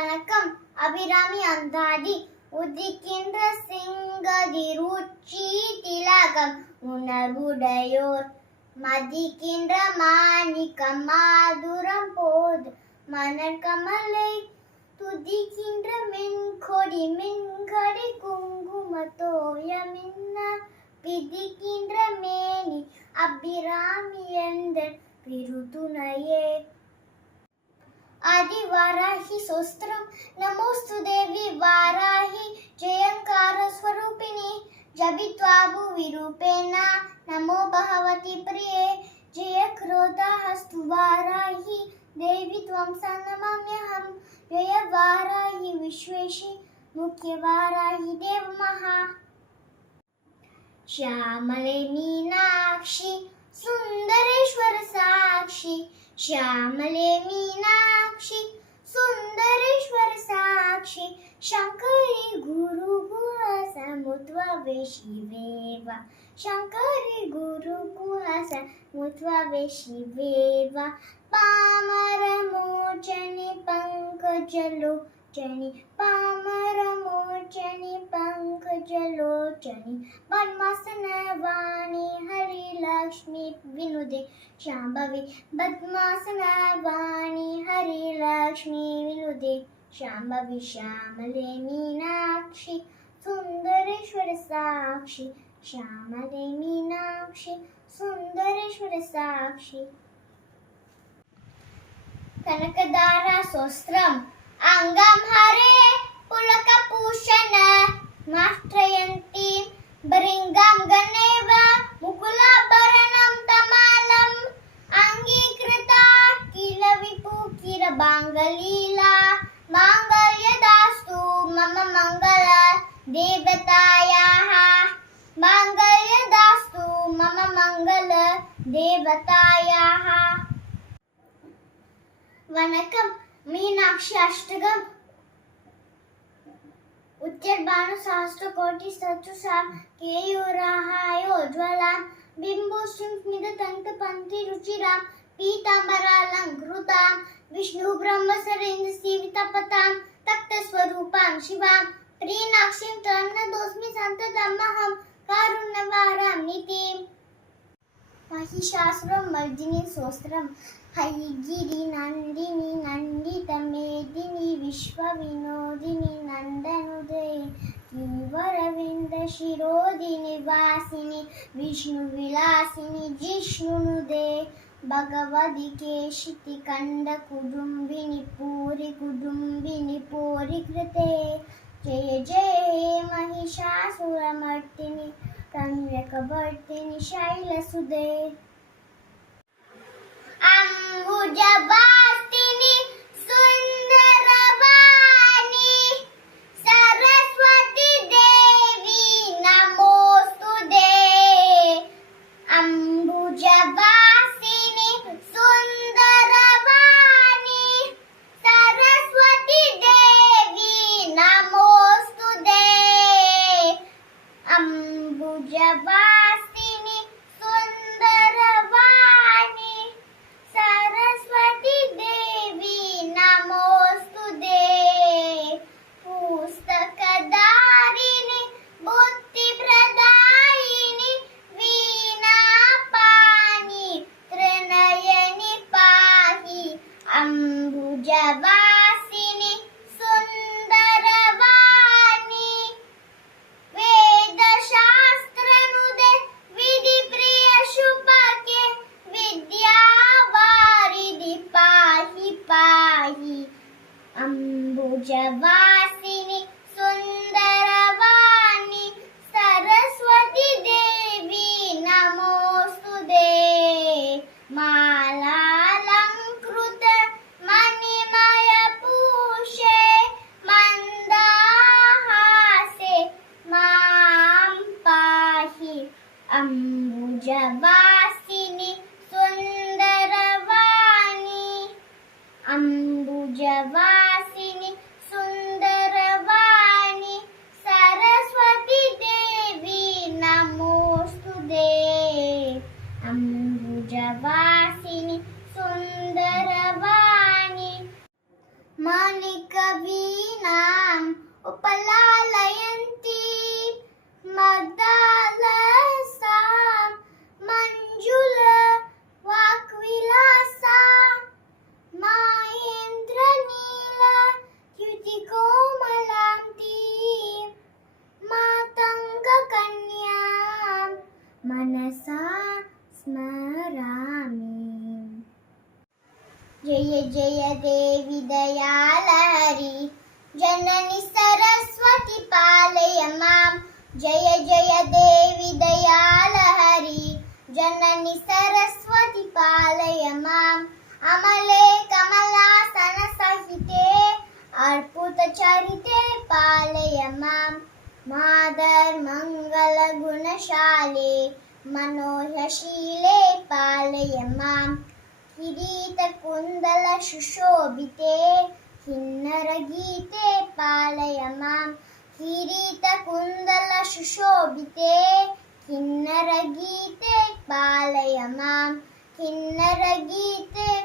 வணக்கம். அபிராமி அந்தாதி உதிக்கின்ற சிங்கதிருச்சி திலகம் உணர்வுடையோர் மதிக்கின்ற மாணிக்கம் மாதுரம் போது மணற்கமலை துதிக்கின்ற மென்கொடி குங்குமத்தோய மின்ன விதிக்கின்ற மேனி அபிராமி எந்தன் பிருதுணையே. आदि वाराही सोस्त्रम नमोस्तु देवी वाराही जयंकार स्वरूपिणी जबित्वाभु विरूपेणा नमो भगवती प्रिये जय क्रोधास्तु वाराही देवी त्वं सनमाम्यहं जय वाराही विश्वेशी मुख्य वाराही देव महा. श्यामले मीनाक्षी सुंदरेश्वर साक्षी श्यामले मीनाक्षी सुंदरेश्वर साक्षी शंकरी गुरु गुहासमुद्भवे शिवेवा शंकरी गुरु गुहासमुद्भवे शिवेवा पामर मोचनी पंकजलोचनी पामर मोचनी पंकजलोचनी पद्मासन वाणी हरि लक्ष्मी विनुदे शांभवी पद्मासन वाणी हरि लक्ष्मी विनुदे शांभवी श्यामले मीनाक्षी सुंदरेश्वर साक्षी श्यामले मीनाक्षी सुंदरेश्वर साक्षी. कनकदारा सोस्त्रम अंगम हरे पुलकभूषण माश्रयन्ती भृङ्गं गणेव मुकुलाभरणं तमालम् अङ्गीकृता किल विपुकिरबाङ्गलीला माङ्गल्यदास्तु मम मङ्गल देवतायाः माङ्गल्यदास्तु मम मङ्गल देवतायाः. वणक्कम मीनाक्षी अष्टकम उच्चर्बाणु सहस्रकोटि चतुषां केयूराहायोज्वलां बिम्बुश्रीं स्मितदन्तपन्थि रुचिरां पीताम्बरालङ्कृतां विष्णु ब्रह्म सरेन्द्र सेवितपतां तक्तस्वरूपां शिवां प्रीणाक्षीं प्रणतोऽस्मि सन्ततमहं कारुण्यवारां नितिं. महिषासुरमर्दिनी सोस्त्रम हयगिरि नंदिनी नंदित मेदिनी विश्वविनोदिनी नंदनुदे गिरिवरविंद शिरोदिनी वासिनी विष्णुविलासिनी जिष्णुनुदे भगवदि केशिति कंद कुडुम्बिनी पूरी कृते जय जय महिषासुरमर्दिनी रम्यकवर्तिनी शैलसुदे. अम्बुजवासिनी सुंदरवाणी सरस्वती देवी नमोस्तुते. अम्बुजवासिनी सुंदरवाणी सरस्वती देवी नमोस्तुते. अम्बुजवासिनी सुंदरवाणी सरस्वती देवी नमोस्तुते. पुस्तकधारिणी बुद्धिप्रदायिनी वीणापाणि त्रिनयनि पाहि. अम्बुजवासिनी सुंदरवाणी वेदशास्त्रनुदे विधिप्रिय शुभके विद्यावारिधि पाहि पाहि. अम्बुजवासिनी सुंदरवाणी सरस्वती देवी नमोस्तुते. मालालंकृत मणिमय पूषे मन्दाहासे मां पाहि. अम्बुजवासिनी सुंदरवाणी अम्बुजवासिनी सुंदर माणिकवीणाम् उपलालयन्ती मग्दालसाम् मञ्जुल वाक्विलासा माहेन्द्रनील द्युतिकोमलां तीं मातङ्गकन्यां मनसा स्मरामि। जय जय देवी दयालहरी जननी सरस्वती पालय मां। जय जय देवी दयालहरी जननी सरस्वती पालय माम्। अमले कमलासन सहिते अर्पुतचरिते पालय माम्। मादर मंगल गुणशाले मनोहशीले पालय माम्। किरीट कुंडल सुशोभिते किन्नर गीते पालय माम्। किरीट कुंडल सुशोभिते किन्नर गीते पालय माम्। किन्नर गीते